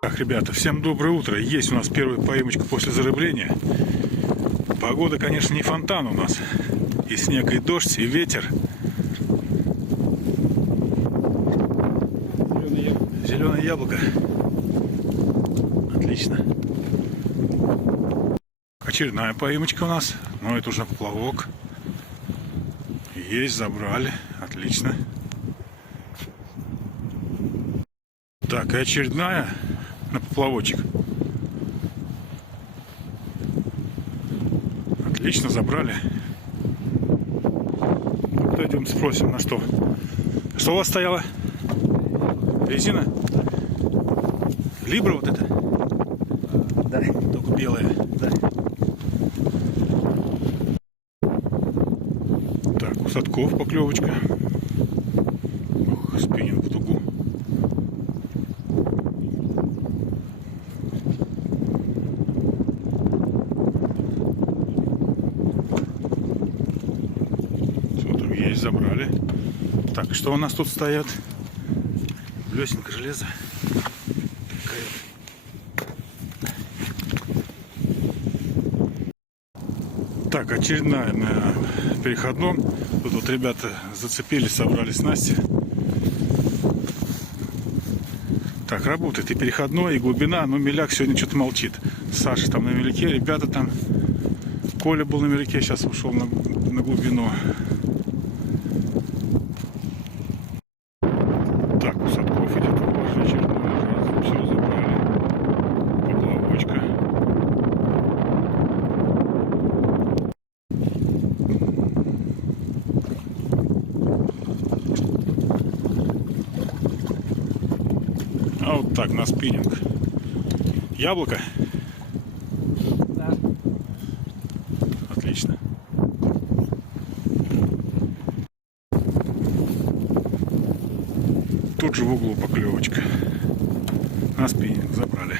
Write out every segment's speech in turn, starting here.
Так, ребята, всем доброе утро. Есть у нас первая поимочка после зарыбления. Погода, конечно, не фонтан у нас. И снег, и дождь, и ветер. Зеленое яблоко. Отлично. Очередная поимочка у нас. Но это уже поплавок. Есть, забрали. Отлично. Так, и очередная на поплавочек. Отлично, забрали. Пойдем спросим, на что. Что у вас стояло? Резина? Либра вот это? Да. Только белая. Да. Так, у Садков поклевочка. Ох, спиннинг в дугу. Смотрим, есть, забрали. Так, что у нас тут стоят? Блесенка, железо. Так, очередная на переходном. Тут вот ребята зацепились, собрали снасти. Так, работает и переходной, и глубина, но меляк сегодня что-то молчит. Саша там на меляке, ребята там. Коля был на меляке, сейчас ушел на глубину. Так, у Садков идет уважение очередной. Все забрали. Поплавочка. А вот так, на спиннинг. Яблоко? Да. Отлично. Тут же в углу поклевочка. На спиннинг забрали.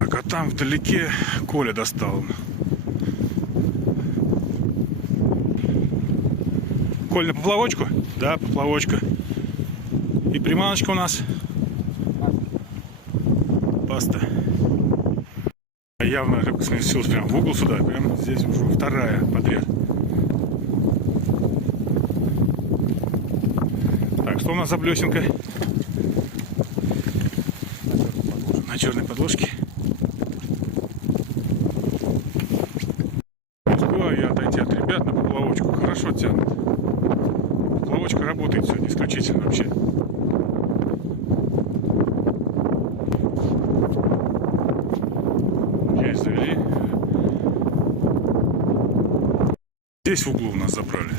Так, а там вдалеке Коля достал. Коль, на поплавочку? Да, поплавочка. И приманочка у нас. Паста. Явно рыбка сместилась прям в угол сюда. Прям здесь уже вторая подряд. Так, что у нас за блесенка? На черной подложке. Успеваю я отойти от ребят на поплавочку. Хорошо тянут. Поплавочка работает сегодня исключительно вообще. Здесь завели. Здесь в углу у нас забрали.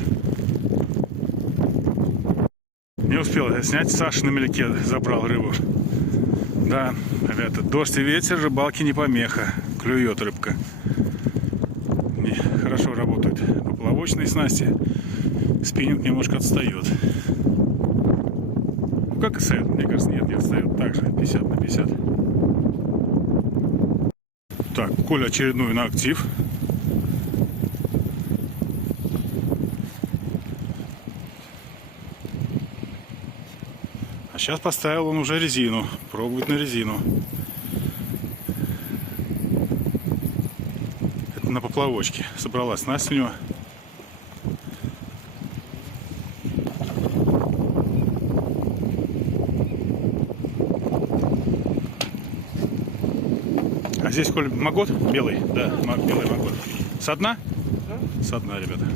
Не успел я снять. Саша на меляке забрал рыбу. Да, ребята, дождь и ветер, рыбалки не помеха. Клюет рыбка. Хорошо работают поплавочные снасти. Спиннинг немножко отстает. Ну как отстает? Мне кажется, нет, не отстает. Так же, 50 на 50. Так, Коля очередную на актив. А сейчас поставил он уже резину. Пробует на резину. Это на поплавочке. Собралась снасть у него. А здесь, Коль, магот белый? Да, белый магот. Со дна? Да. Со дна, ребята.